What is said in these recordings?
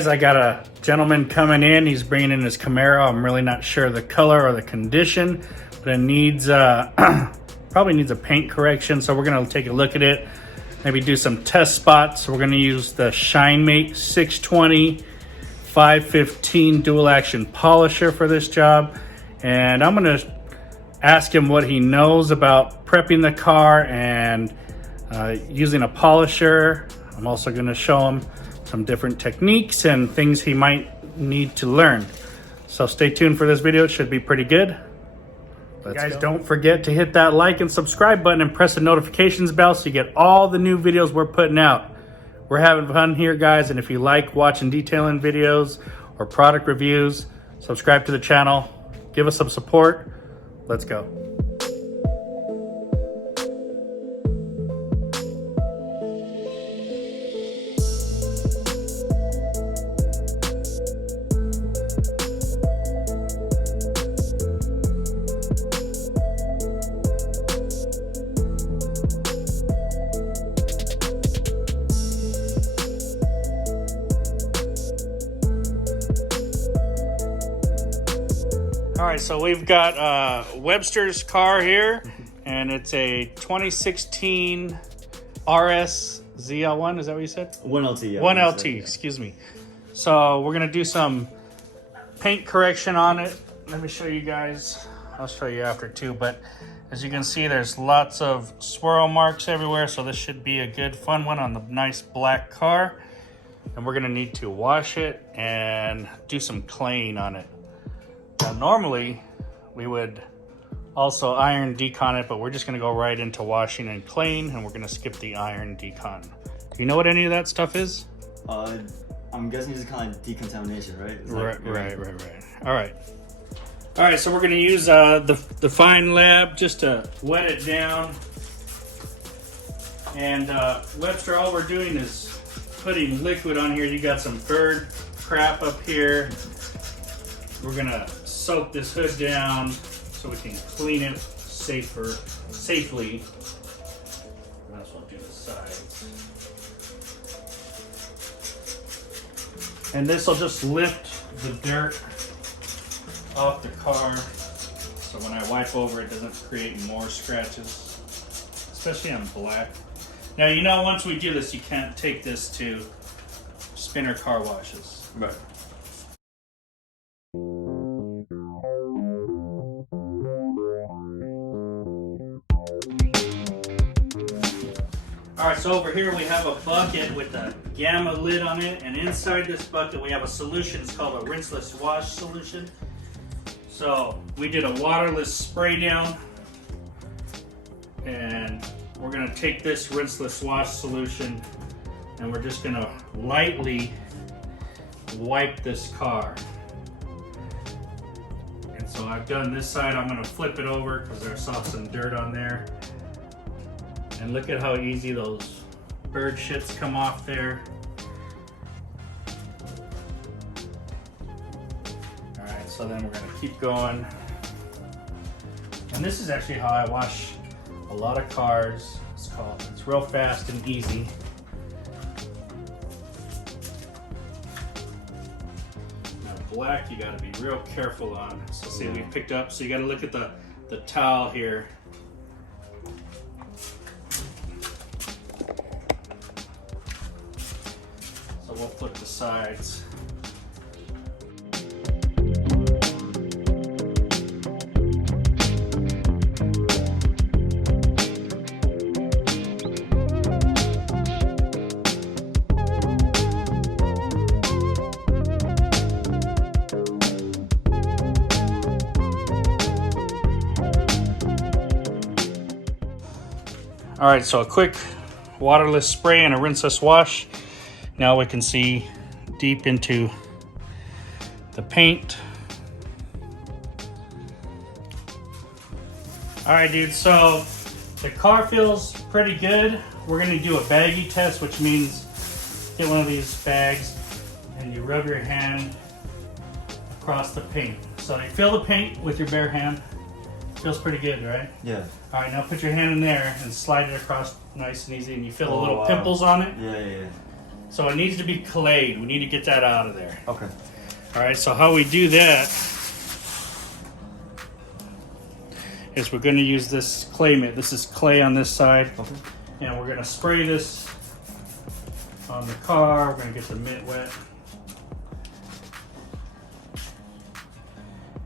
guys, I got a gentleman coming in. He's bringing in his Camaro. I'm really not sure the color or the condition, but it needs probably needs a paint correction. So we're gonna take a look at it, maybe do some test spots. We're gonna use the Shinemate 620 515 dual action polisher for this job, and I'm gonna ask him what he knows about prepping the car and using a polisher. I'm also gonna show him some different techniques and things he might need to learn. So stay tuned for this video. It should be pretty good. Guys, don't forget to hit that like and subscribe button and press the notifications bell so you get all the new videos we're putting out. We're having fun here, guys, and if you like watching detailing videos or product reviews, subscribe to the channel, give us some support. Let's go. All right, so we've got Webster's car here, and it's a 2016 RS ZL1. Is that what you said? 1LT. Yeah, 1LT, excuse me. So we're gonna do some paint correction on it. Let me show you guys. I'll show you after too, but as you can see, there's lots of swirl marks everywhere, so this should be a good fun one on the nice black car. And we're gonna need to wash it and do some claying on it. Now, normally we would also iron decon it, but we're just gonna go right into washing and clean, and we're gonna skip the iron decon. Do you know what any of that stuff is? I'm guessing it's kind of decontamination, right? Right. All right, so we're gonna use the Fine Lab just to wet it down. And Webster, all we're doing is putting liquid on here. You got some bird crap up here. We're gonna soak this hood down so we can clean it safely. Might as well do the sides. And this will just lift the dirt off the car, so when I wipe over it doesn't create more scratches, especially on black. Now, you know, once we do this, you can't take this to spinner car washes. Right. All right, so over here we have a bucket with a gamma lid on it, and inside this bucket we have a solution. It's called a rinseless wash solution. So we did a waterless spray down, and we're gonna take this rinseless wash solution and we're just gonna lightly wipe this car. And so I've done this side. I'm gonna flip it over because I saw some dirt on there. And look at how easy those bird shits come off there. All right, so then we're gonna keep going. And this is actually how I wash a lot of cars. It's real fast and easy. Now black, you gotta be real careful on. So see, we picked up, so you gotta look at the towel here. We'll flip the sides. All right, so a quick waterless spray and a rinseless wash. Now we can see deep into the paint. All right, dude, so the car feels pretty good. We're gonna do a baggie test, which means get one of these bags and you rub your hand across the paint. So you feel the paint with your bare hand. Feels pretty good, right? Yeah. All right, now put your hand in there and slide it across nice and easy, and you feel the little pimples on it. Yeah. So it needs to be clayed. We need to get that out of there. Okay. All right, so how we do that is we're going to use this clay mitt. This is clay on this side. Okay. And we're going to spray this on the car. We're going to get the mitt wet.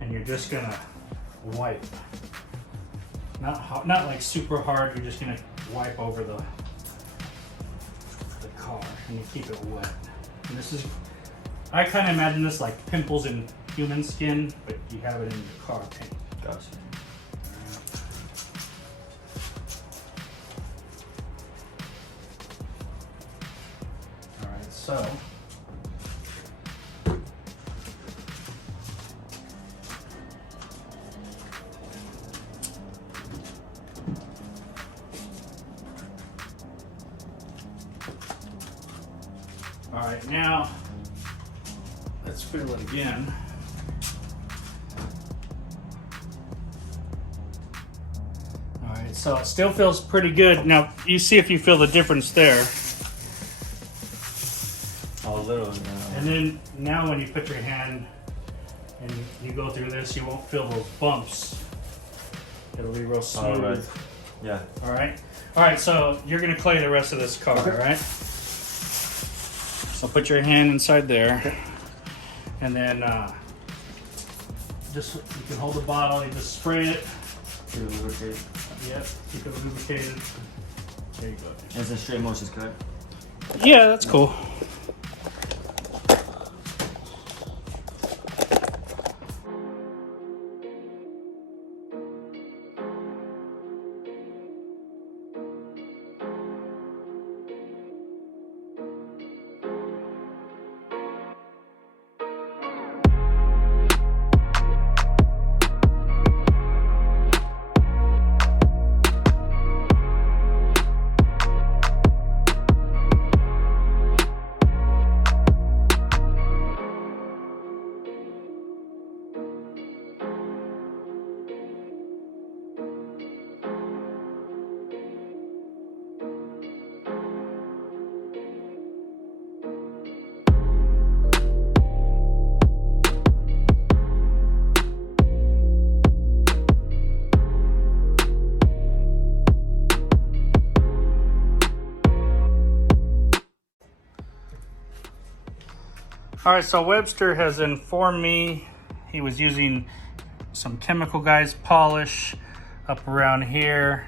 And you're just going to wipe. Not like super hard. You're just going to wipe over the car and you keep it wet. And this is, I kind of imagine this like pimples in human skin, but you have it in your car paint. Gotcha. All right, so all right, now let's fill it again. All right, so it still feels pretty good. Now you see if you feel the difference there. Oh, a little. And then now when you put your hand and you go through this, you won't feel those bumps. It'll be real smooth. All right. Yeah. All right. All right, so you're gonna clay the rest of this car, Okay. all right? So put your hand inside there. Okay. And then just, you can hold the bottle, you just spray it. To lubricate. Yep, keep it lubricated. There you go. And it's in straight motions, correct? Yeah, that's cool. All right, so Webster has informed me he was using some Chemical Guys polish up around here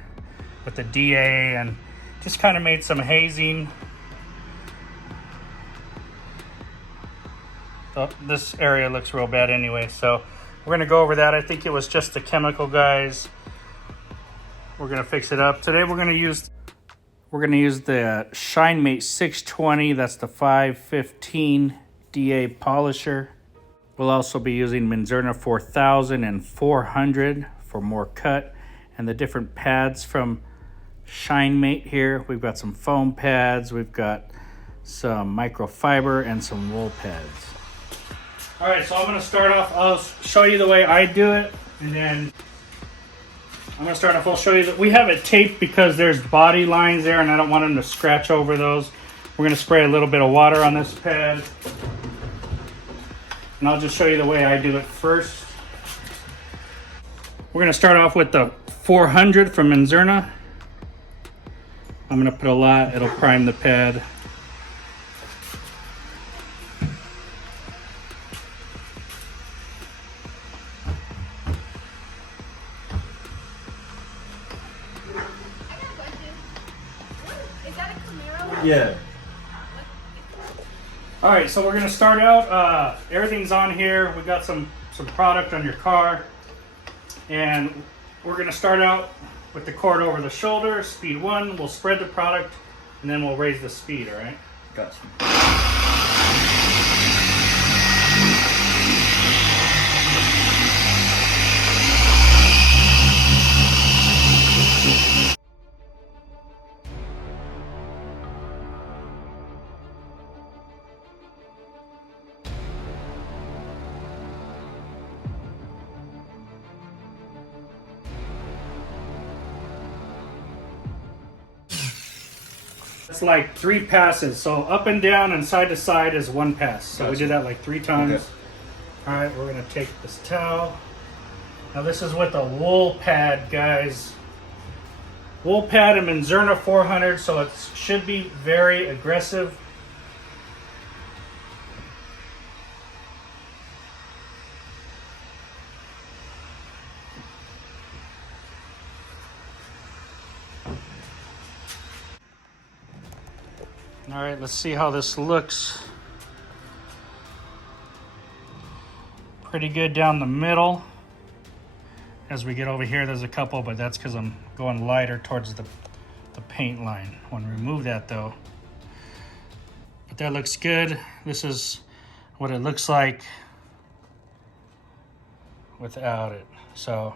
with the DA and just kind of made some hazing. So this area looks real bad anyway, so we're gonna go over that. I think it was just the Chemical Guys. We're gonna fix it up. Today we're gonna use the Shinemate 620, that's the 515 DA polisher. We'll also be using Minzerna 4000 and 400 for more cut, and the different pads from Shinemate here. We've got some foam pads, we've got some microfiber, and some wool pads. All right, so I'm gonna start off, I'll show you the way I do it, and then I'm gonna start off, I'll show you that we have it taped because there's body lines there and I don't want them to scratch over those. We're gonna spray a little bit of water on this pad. And I'll just show you the way I do it first. We're gonna start off with the 400 from Minzerna. I'm gonna put a lot, it'll prime the pad. Is that a Camaro? Yeah. All right, so we're gonna start out, everything's on here. We got some product on your car. And we're gonna start out with the cord over the shoulder, speed 1. We'll spread the product and then we'll raise the speed, all right? Gotcha. It's like 3 passes. So up and down and side to side is 1 pass. So we Gotcha. did that like 3 times. Okay. All right, we're gonna take this towel. Now this is with a wool pad, guys. Wool pad and Menzerna 400, so it should be very aggressive. All right, let's see how this looks. Pretty good down the middle. As we get over here, there's a couple, but that's because I'm going lighter towards the paint line. I want to remove that though. But that looks good. This is what it looks like without it. So,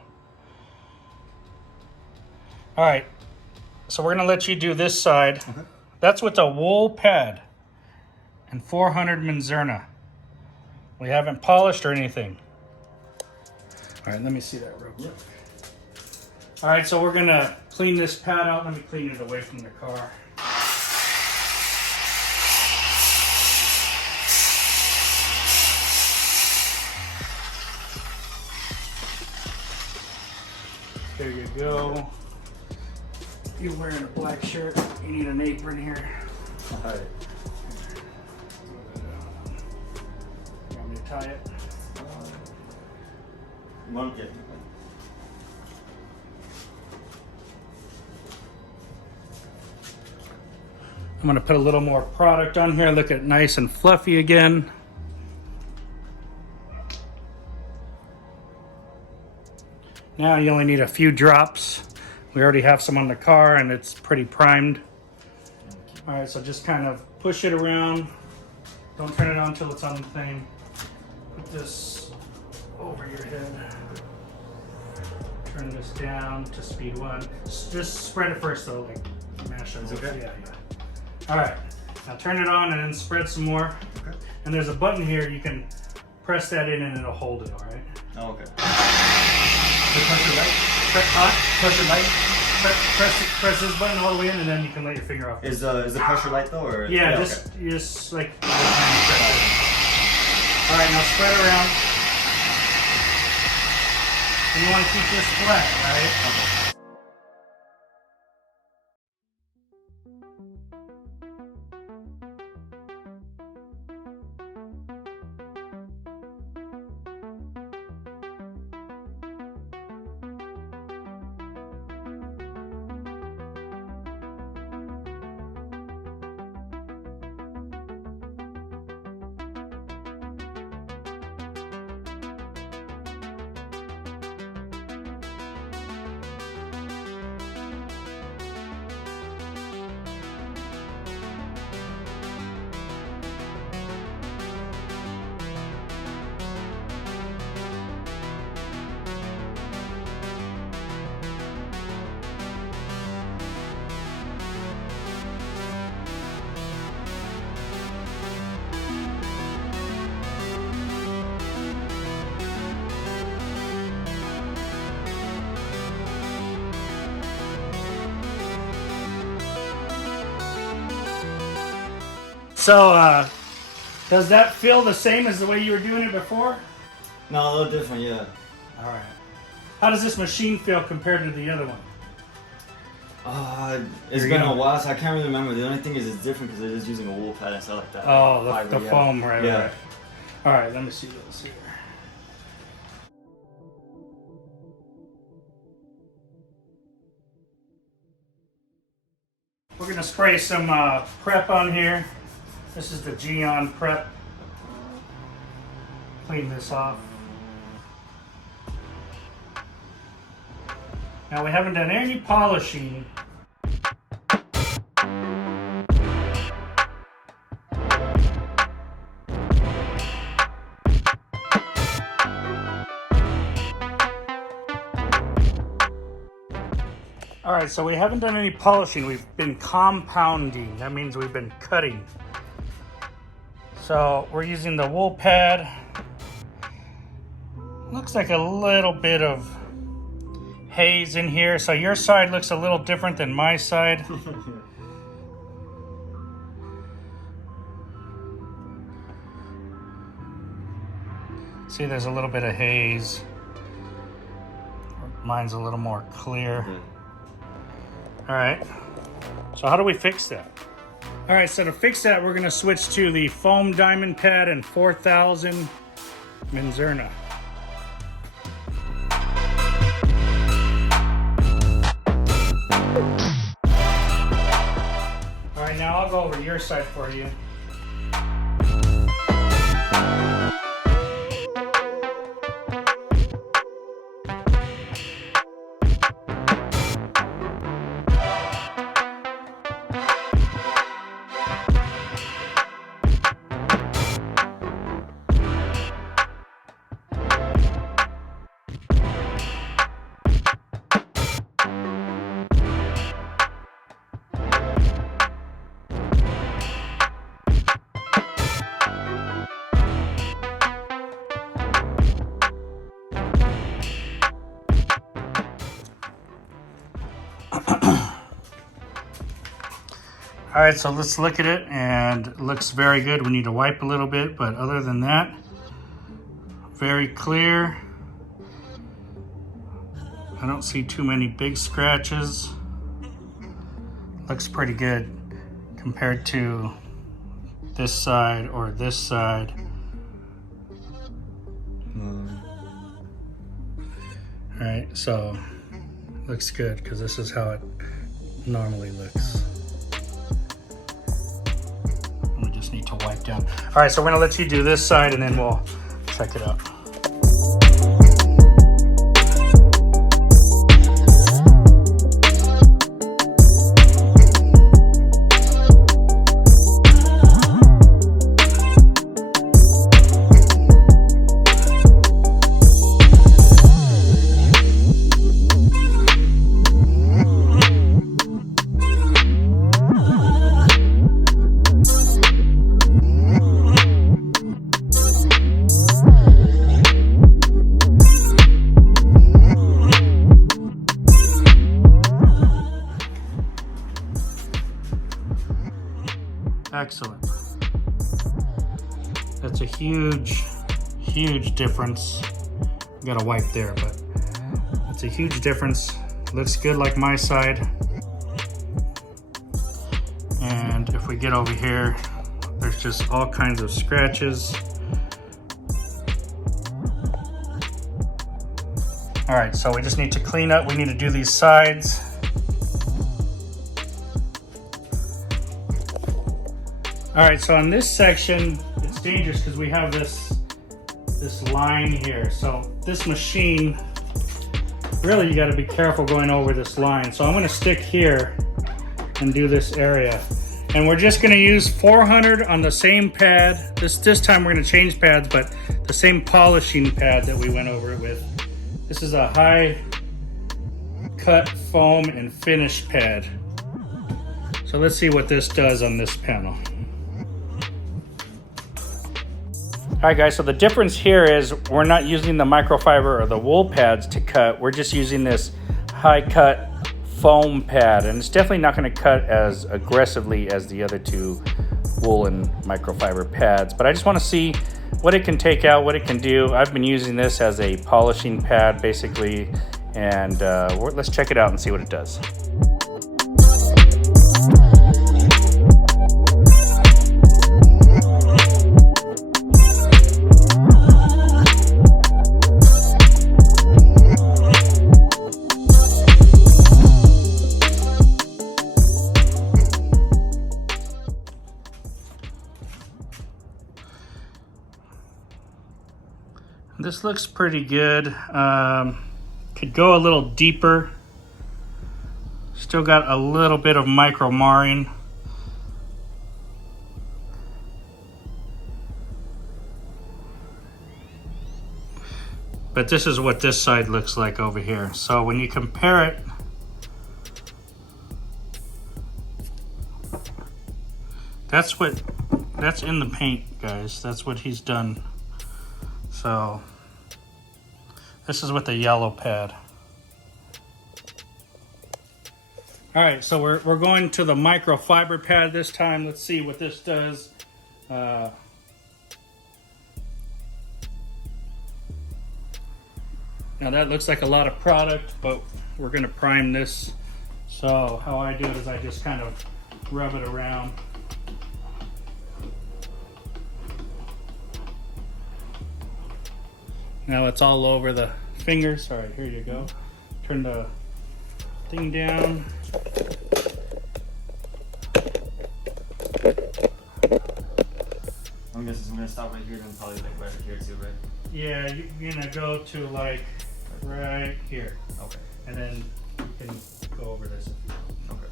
all right. So we're gonna let you do this side. Okay. That's with a wool pad and 400 Menzerna. We haven't polished or anything. All right, let me see that real quick. Yep. All right, so we're gonna clean this pad out. Let me clean it away from the car. There you go. You're wearing a black shirt. You need an apron here. All right. You want me to tie it? Monkey. I'm gonna put a little more product on here. Look at nice and fluffy again. Now you only need a few drops. We already have some on the car and it's pretty primed. All right, so just kind of push it around. Don't turn it on until it's on the thing. Put this over your head. Turn this down to speed 1. Just spread it first though, like mash it. Okay. Yeah. All right, now turn it on and then spread some more. Okay. And there's a button here, you can press that in and it'll hold it, all right? Oh, okay. So press it light. Press it light. Press this button all the way in, and then you can let your finger off. Is the pressure light though, or Yeah, okay. just like. All right, now spread around. And you want to keep this flat, right? Okay. So, does that feel the same as the way you were doing it before? No, a little different, yeah. All right. How does this machine feel compared to the other one? It's You're been gonna- a while, so I can't really remember. The only thing is it's different because it is using a wool pad and stuff like that. Oh, Fiber, the yeah. foam, right, Yeah. right. All right, let me see here. We're gonna spray some prep on here. This is the Geon prep. Clean this off. Now we haven't done any polishing. All right, so we haven't done any polishing. We've been compounding. That means we've been cutting. So we're using the wool pad. Looks like a little bit of haze in here. So your side looks a little different than my side. See, there's a little bit of haze. Mine's a little more clear. All right, so how do we fix that? All right, so to fix that, we're gonna switch to the foam diamond pad and 4000 Menzerna. All right, now I'll go over your side for you. All right, so let's look at it, and it looks very good. We need to wipe a little bit, but other than that, very clear. I don't see too many big scratches. Looks pretty good compared to this side or this side. All right, so looks good because this is how it normally looks. We just need to wipe down. All right, so we're gonna let you do this side and then we'll check it out. Excellent. That's a huge difference. Got a wipe there, but it's a huge difference. Looks good like my side. And if we get over here, there's just all kinds of scratches. All right, so we just need to clean up. We need to do these sides. All right, so on this section, it's dangerous because we have this line here. So this machine, really you gotta be careful going over this line. So I'm gonna stick here and do this area. And we're just gonna use 400 on the same pad. This time we're gonna change pads, but the same polishing pad that we went over it with. This is a high cut foam and finish pad. So let's see what this does on this panel. All right guys, so the difference here is we're not using the microfiber or the wool pads to cut. We're just using this high cut foam pad, and it's definitely not going to cut as aggressively as the other two wool and microfiber pads. But I just want to see what it can take out, what it can do. I've been using this as a polishing pad basically, and let's check it out and see what it does. This looks pretty good. Could go a little deeper. Still got a little bit of micro marring. But this is what this side looks like over here. So when you compare it, that's in the paint, guys. That's what he's done. So this is with the yellow pad. All right, so we're going to the microfiber pad this time. Let's see what this does. Now that looks like a lot of product, but we're gonna prime this. So how I do it is I just kind of rub it around. Now it's all over the fingers. All right, here you go. Turn the thing down. I'm guessing I'm gonna stop right here and probably like right here too, right? Yeah, you're gonna go to like right here. Okay. And then you can go over this if you want. Okay.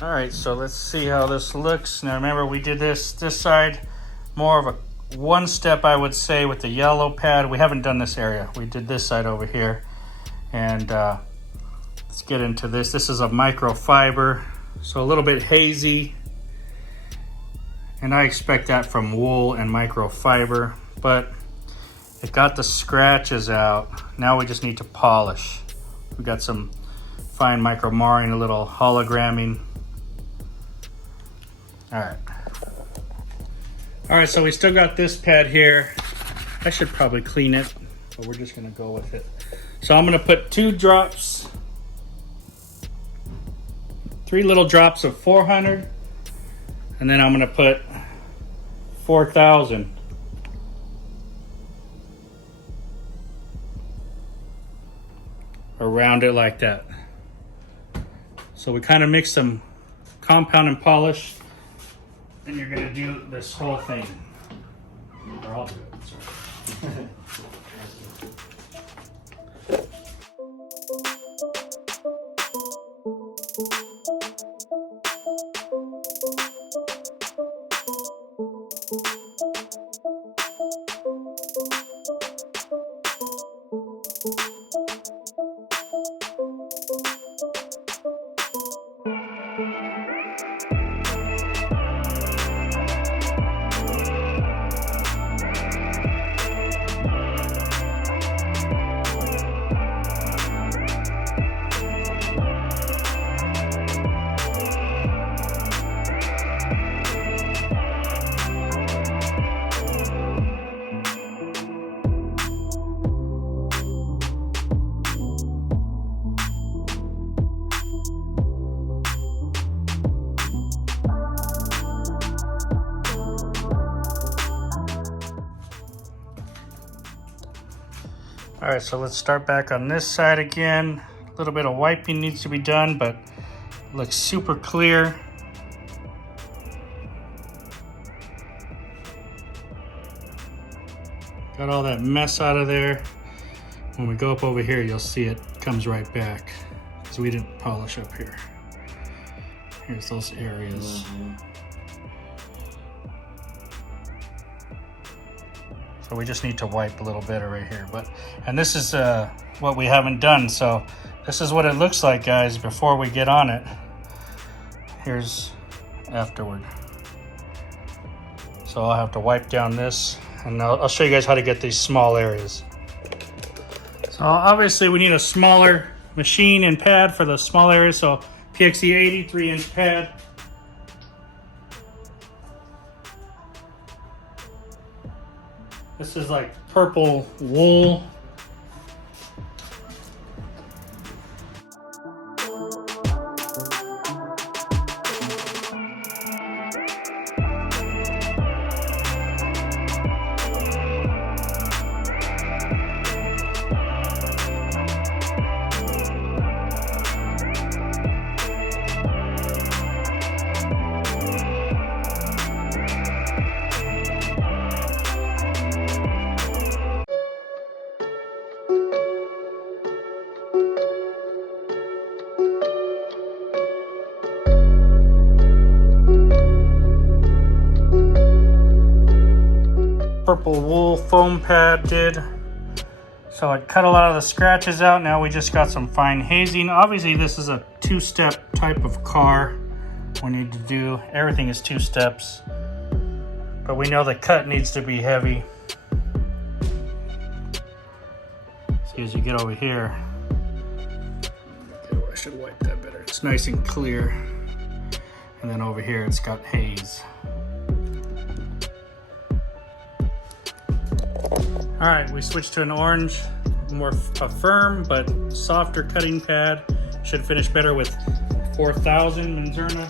All right, so let's see how this looks. Now remember, we did this side, more of a one step, I would say, with the yellow pad. We haven't done this area. We did this side over here. And let's get into this. This is a microfiber, so a little bit hazy. And I expect that from wool and microfiber, but it got the scratches out. Now we just need to polish. We got some fine micro marring, a little hologramming. All right, so we still got this pad here. I should probably clean it, but we're just gonna go with it. So I'm gonna put 2 drops, 3 little drops of 400, and then I'm gonna put 4,000. Around it like that. So we kind of mix some compound and polish. And you're gonna do this whole thing. Or I'll do it, sorry. All right, so let's start back on this side again. A little bit of wiping needs to be done, but it looks super clear. Got all that mess out of there. When we go up over here, you'll see it comes right back because we didn't polish up here. Here's those areas. So we just need to wipe a little bit right here. And this is what we haven't done. So this is what it looks like, guys, before we get on it. Here's afterward. So I'll have to wipe down this, and I'll show you guys how to get these small areas. So obviously we need a smaller machine and pad for the small areas. So PXE 80 3-inch pad. This is like purple wool. purple wool foam pad did. So it cut a lot of the scratches out. Now we just got some fine hazing. Obviously this is a two-step type of car. We need to do, everything is 2 steps. But we know the cut needs to be heavy. See, as you get over here, I should wipe that better. It's nice and clear. And then over here it's got haze. All right, we switched to an orange, more a firm but softer cutting pad. Should finish better with 4000 Manzurna.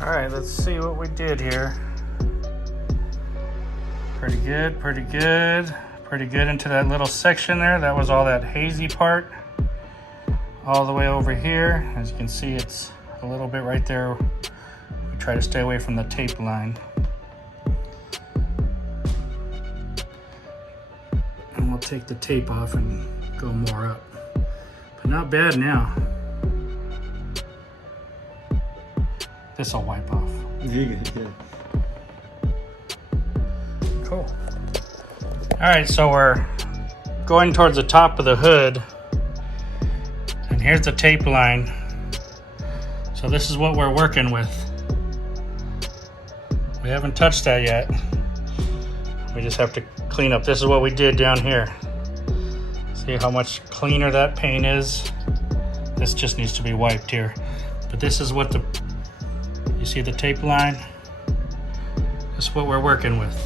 All right, let's see what we did here. Pretty good, pretty good. Pretty good into that little section there. That was all that hazy part. All the way over here. As you can see, it's a little bit right there. We try to stay away from the tape line. And we'll take the tape off and go more up. But not bad now. This will wipe off. Yeah. Cool. All right, so we're going towards the top of the hood. And here's the tape line. So this is what we're working with. We haven't touched that yet. We just have to clean up. This is what we did down here. See how much cleaner that paint is? This just needs to be wiped here. But this is what you see the tape line? This is what we're working with.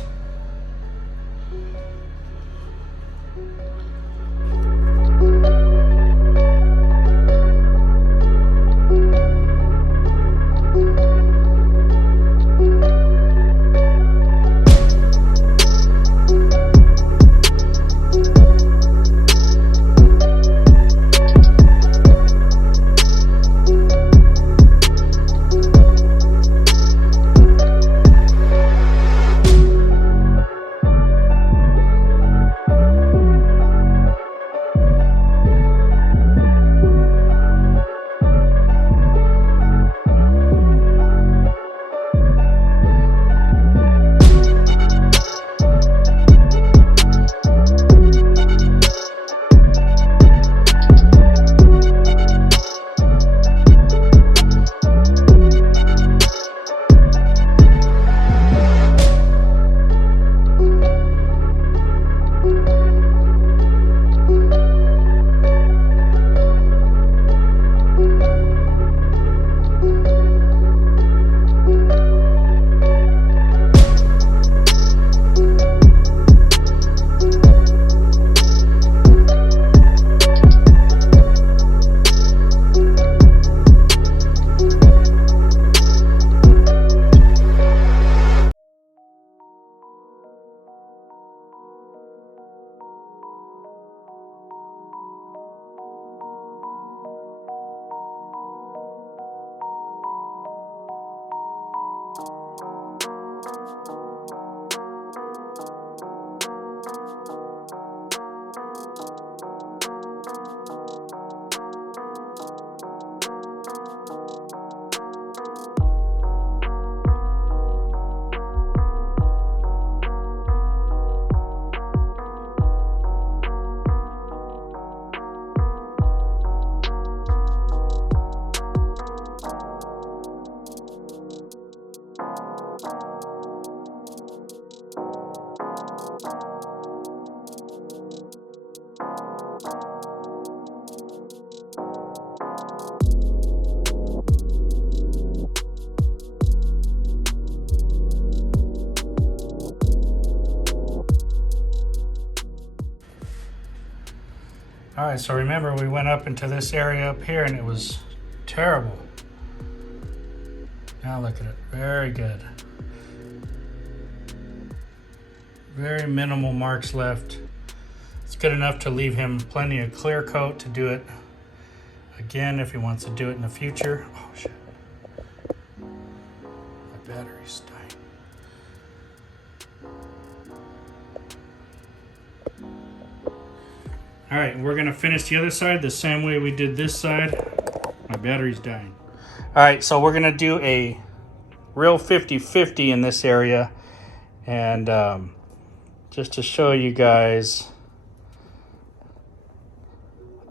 All right, so remember we went up into this area up here and it was terrible. Now look at it, very good. Very minimal marks left. It's good enough to leave him plenty of clear coat to do it again if he wants to do it in the future. Oh shit. My battery's dying. All right, we're gonna finish the other side the same way we did this side. My battery's dying. All right, so we're gonna do a real 50-50 in this area. And just to show you guys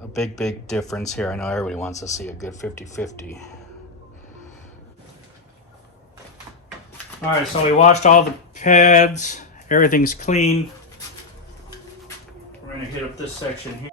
a big difference here. I know everybody wants to see a good 50-50. All right, so we washed all the pads. Everything's clean. We're gonna hit up this section here.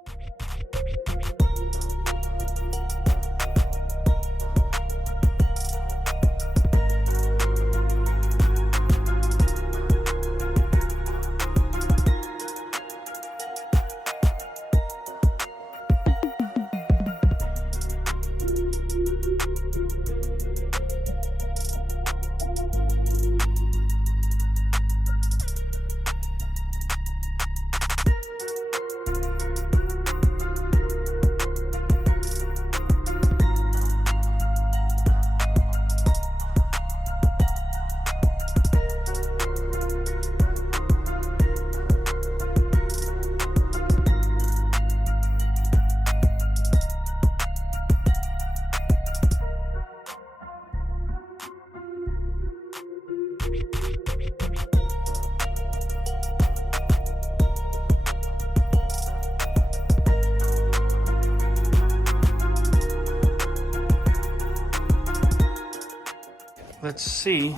Let's see.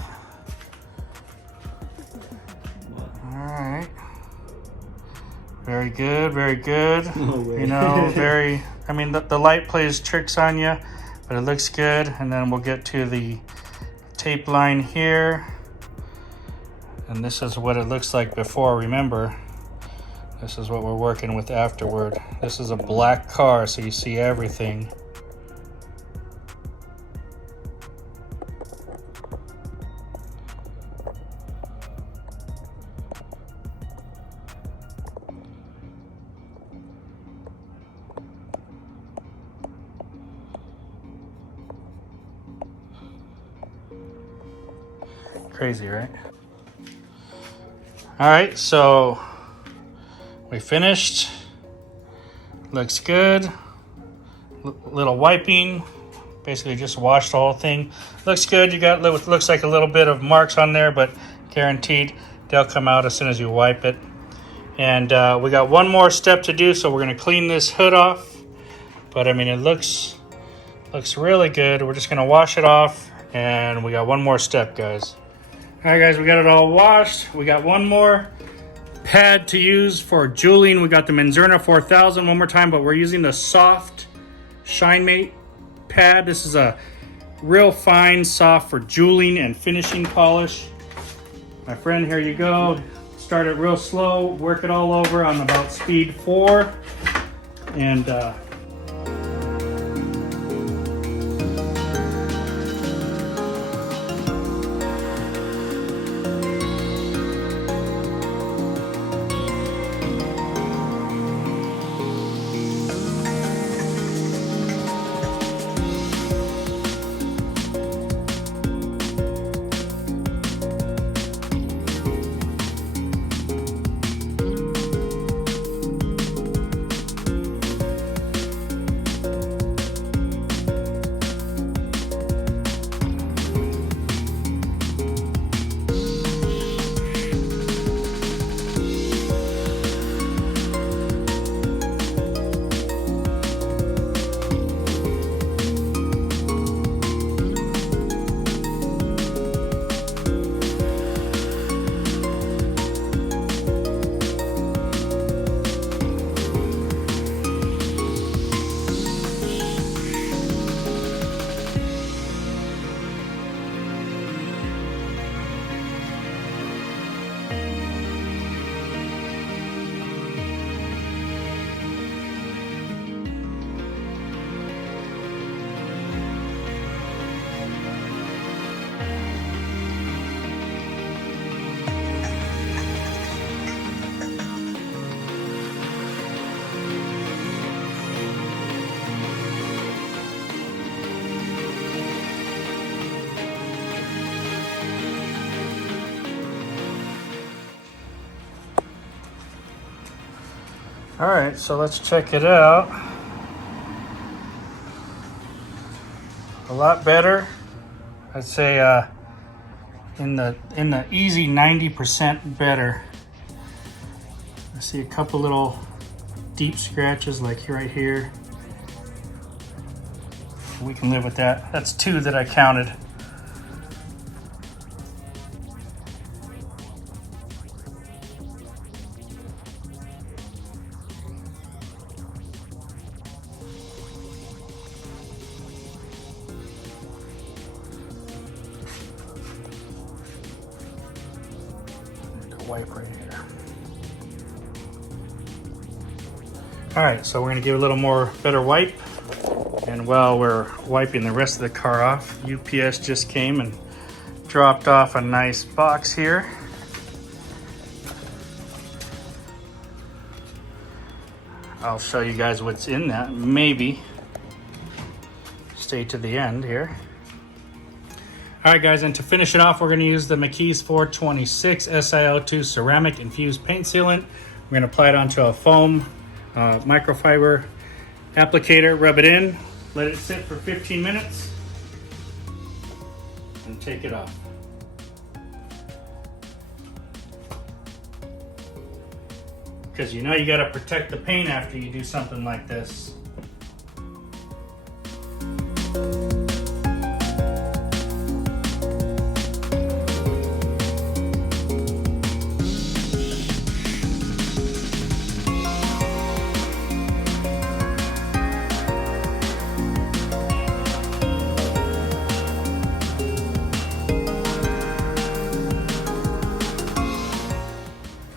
All right. Very good, very good. No way. You know, very, I mean, the light plays tricks on you, but it looks good. And then we'll get to the tape line here. And this is what it looks like before, remember. This is what we're working with afterward. This is a black car, so you see everything. Crazy, right? All right, so we finished. Looks good. Little wiping. Basically just washed the whole thing. Looks good. You got, looks like a little bit of marks on there, but guaranteed they'll come out as soon as you wipe it. And we got one more step to do, so we're gonna clean this hood off. But I mean, it looks really good. We're just gonna wash it off, and we got one more step, guys. All right, guys, we got it all washed. We got one more pad to use for jeweling. We got the Menzerna 4000 one more time, but we're using the soft Shinemate pad. This is a real fine, soft for jeweling and finishing polish. My friend, here you go. Start it real slow, work it all over on about speed 4. And All right, so let's check it out. A lot better. I'd say in the easy 90% better. I see a couple little deep scratches like right here. We can live with that. That's 2 that I counted. Wipe right here. All right, so we're gonna give it a little more better wipe. And while we're wiping the rest of the car off, UPS just came and dropped off a nice box here. I'll show you guys what's in that, maybe. Stay to the end here. All right, guys, and to finish it off, we're going to use the McKee's 426 SiO2 ceramic infused paint sealant. We're going to apply it onto a foam microfiber applicator, rub it in, let it sit for 15 minutes, and take it off. Because you know you got to protect the paint after you do something like this.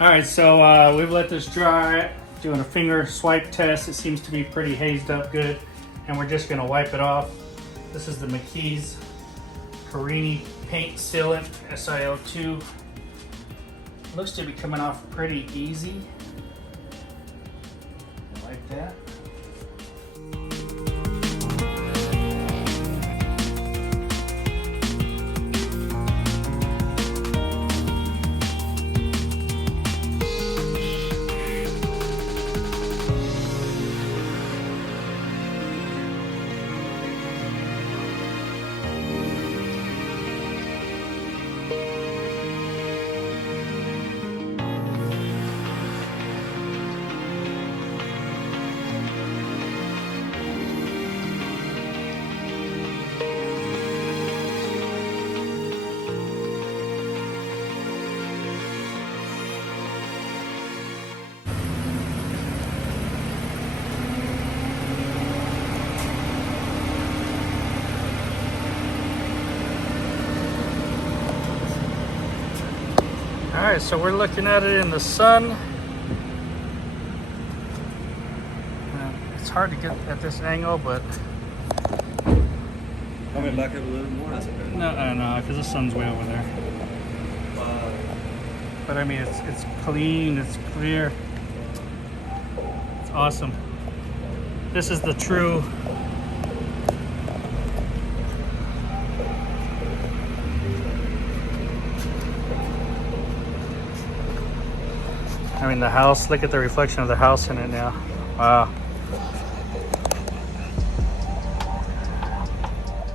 All right, so we've let this dry, doing a finger swipe test. It seems to be pretty hazed up good, and we're just gonna wipe it off. This is the McKee's Camaro Paint Sealant SiO2. Looks to be coming off pretty easy. Like that. All right, so we're looking at it in the sun. It's hard to get at this angle, but I'm gonna back up a little more. That's okay. no, because the sun's way over there. But I mean, it's clean, it's clear, it's awesome. This is the true. I mean, the house, look at the reflection of the house in it now. Wow.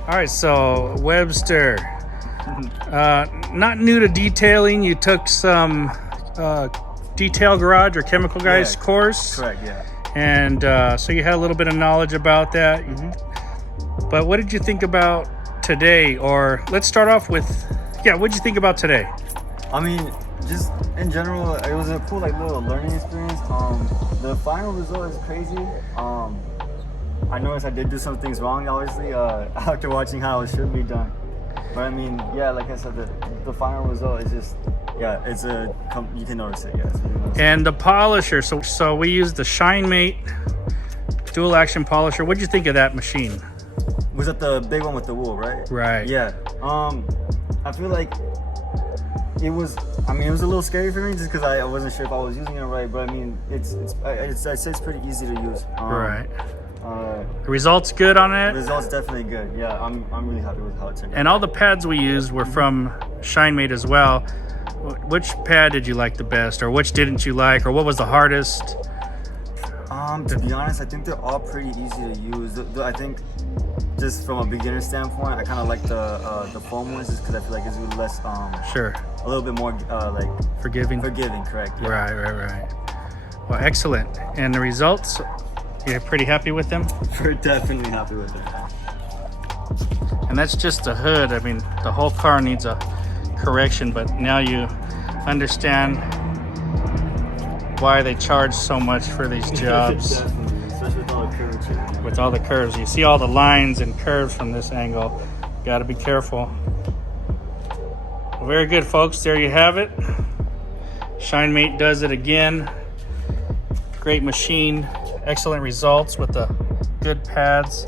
All right, so Webster, not new to detailing. You took some detail garage or chemical guys course. Correct, yeah. And so you had a little bit of knowledge about that. But what did you think about today? Or let's start off with, what did you think about today? I mean, just in general, it was a cool little learning experience. The final result is crazy. I noticed I did do some things wrong, obviously, after watching how it should be done. But I mean, like I said, the final result is just, you can notice it, And the polisher, so we used the Shinemate dual action polisher. What'd you think of that machine? Was that the big one with the wool, right? Right. Yeah. I feel like it was a little scary for me just because I wasn't sure if I was using it right, but I mean, I'd say it's pretty easy to use. Right. The results good on it? The results definitely good. Yeah, I'm really happy with how it turned out. And all the pads we used were from Shinemate as well. Which pad did you like the best, or which didn't you like, or what was the hardest? To be honest, I think they're all pretty easy to use. I think just from a beginner standpoint, I kind of like the foam ones just because I feel like it's a little less, Sure. a little bit more like Forgiving. correct. Yeah. Right. Well, excellent. And the results, you're pretty happy with them? We're definitely happy with it. And that's just the hood. I mean, the whole car needs a correction, but now you understand why they charge so much for these jobs. Definitely, especially with all the curvature. With all the curves. You see all the lines and curves from this angle. Got to be careful. Well, very good, folks. There you have it. Shinemate does it again. Great machine. Excellent results with the good pads.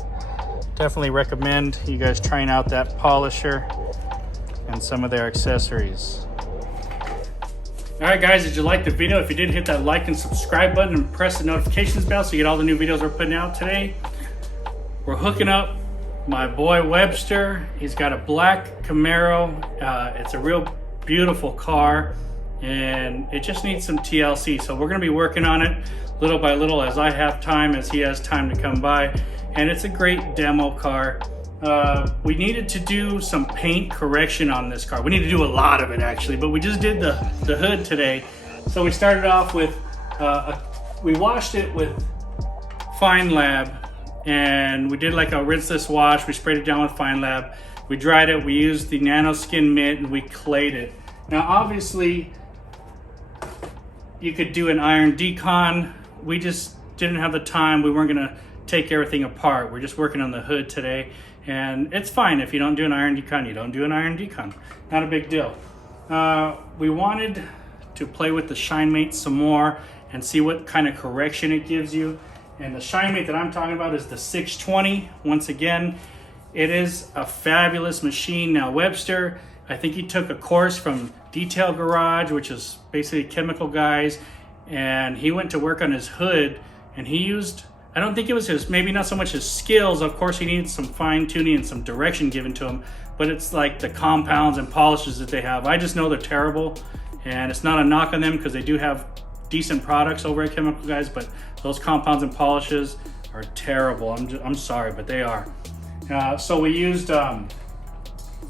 Definitely recommend you guys trying out that polisher and some of their accessories. All right, guys, did you like the video? If you did, hit that like and subscribe button and press the notifications bell so you get all the new videos we're putting out today. We're hooking up my boy Webster. He's got a black Camaro. It's a real beautiful car, and it just needs some TLC. So we're gonna be working on it little by little as I have time, as he has time to come by. And it's a great demo car. We needed to do some paint correction on this car. We need to do a lot of it actually, but we just did the hood today. So we started off with, we washed it with Fine Lab, and we did like a rinseless wash. We sprayed it down with Fine Lab. We dried it, we used the nano skin mitt, and we clayed it. Now obviously, you could do an iron decon. We just didn't have the time. We weren't gonna take everything apart. We're just working on the hood today. And it's fine if you don't do an iron decon, you don't do an iron decon. Not a big deal. We wanted to play with the Shinemate some more and see what kind of correction it gives you. And the Shinemate that I'm talking about is the 620. Once again, it is a fabulous machine. Now Webster, I think he took a course from Detail Garage, which is basically chemical guys, and he went to work on his hood, and he used, I don't think it was his, maybe not so much his skills. Of course, he needs some fine tuning and some direction given to him, but it's like the compounds and polishes that they have. I just know they're terrible, and it's not a knock on them because they do have decent products over at Chemical Guys, but those compounds and polishes are terrible. I'm sorry, but they are. So we used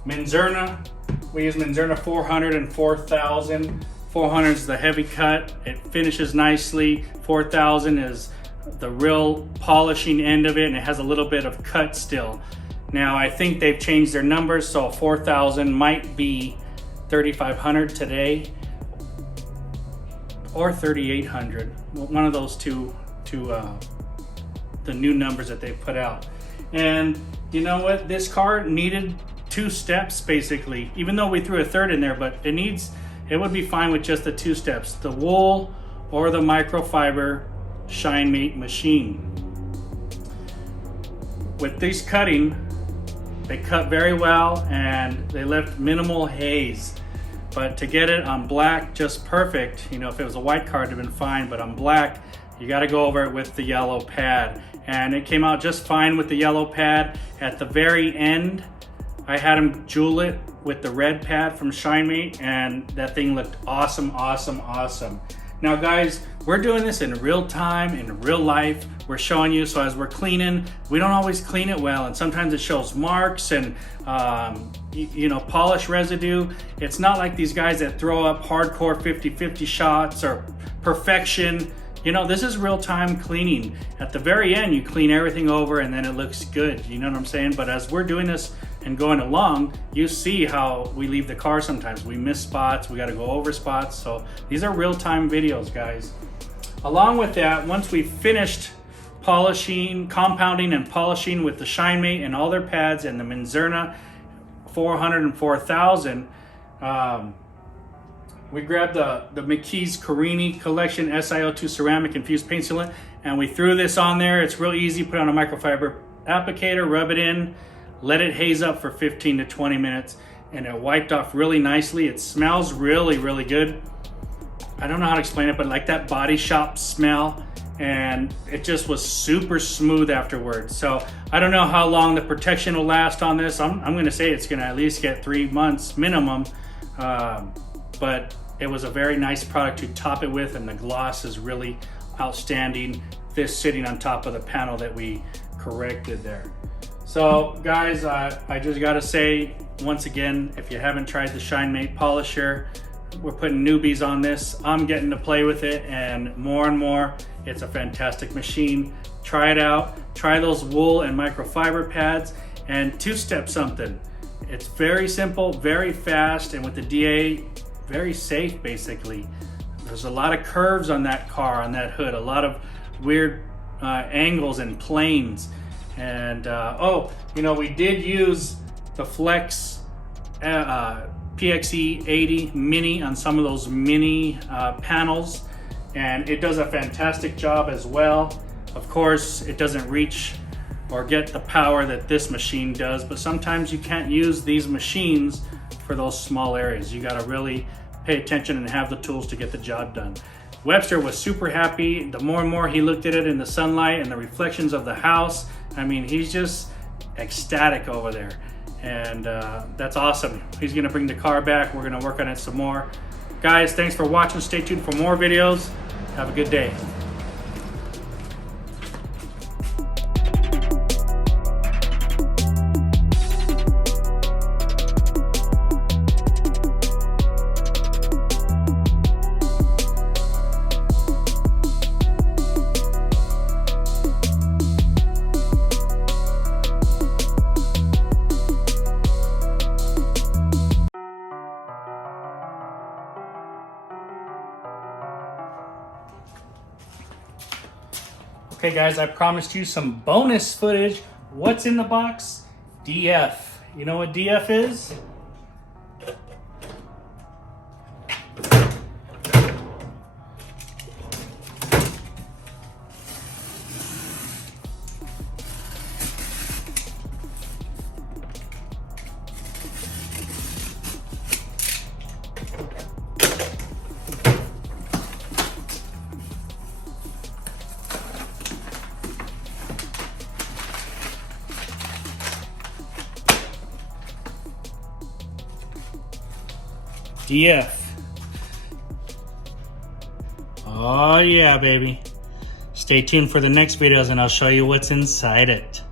Minzerna. We use Minzerna 400 and 4000. 400 is the heavy cut. It finishes nicely. 4000 is the real polishing end of it, and it has a little bit of cut still. Now I think they've changed their numbers, so 4000 might be 3500 today or 3800. One of those two, the new numbers that they've put out. And you know what? This car needed 2 steps basically, even though we threw a third in there, but it would be fine with just the 2 steps, the wool or the microfiber Shinemate machine. With this cutting, they cut very well and they left minimal haze. But to get it on black just perfect, you know, if it was a white car, it'd have been fine, but on black, you got to go over it with the yellow pad. And it came out just fine with the yellow pad. At the very end, I had him jewel it with the red pad from Shinemate, and that thing looked awesome, awesome, awesome. Now guys, we're doing this in real time, in real life. We're showing you, so as we're cleaning, we don't always clean it well, and sometimes it shows marks and you know, polish residue. It's not like these guys that throw up hardcore 50-50 shots or perfection. You know, this is real-time cleaning. At the very end, you clean everything over and then it looks good. You know what I'm saying? But as we're doing this and going along, you see how we leave the car sometimes. We miss spots, we gotta go over spots. So these are real-time videos, guys. Along with that, once we finished polishing, compounding and polishing with the Shinemate and all their pads and the Minzerna 400 and 4000, we grabbed the McKee's Carini Collection SiO2 ceramic infused paint sealant, and we threw this on there. It's real easy. Put on a microfiber applicator, rub it in, let it haze up for 15 to 20 minutes, and it wiped off really nicely. It smells really, really good. I don't know how to explain it, but like that body shop smell, and it just was super smooth afterwards. So I don't know how long the protection will last on this. I'm gonna say it's gonna at least get 3 months minimum. But it was a very nice product to top it with, and the gloss is really outstanding. this sitting on top of the panel that we corrected there. So guys, I just gotta say once again, if you haven't tried the Shinemate polisher, we're putting newbies on this. I'm getting to play with it, and more, it's a fantastic machine. Try it out. Try those wool and microfiber pads, and two-step something. It's very simple, very fast, and with the DA, very safe basically. There's a lot of curves on that car, on that hood, a lot of weird angles and planes. And oh, you know, we did use the Flex PXE 80 Mini on some of those mini panels, and it does a fantastic job as well. Of course, it doesn't reach or get the power that this machine does, but sometimes you can't use these machines for those small areas. You gotta really pay attention and have the tools to get the job done. Webster was super happy. The more and more he looked at it in the sunlight and the reflections of the house, I mean, he's just ecstatic over there. And that's awesome. He's gonna bring the car back. We're gonna work on it some more. Guys, thanks for watching. Stay tuned for more videos. Have a good day. Okay guys, I promised you some bonus footage. What's in the box? DF. You know what DF is? DF. Oh yeah, baby. Stay tuned for the next videos and I'll show you what's inside it.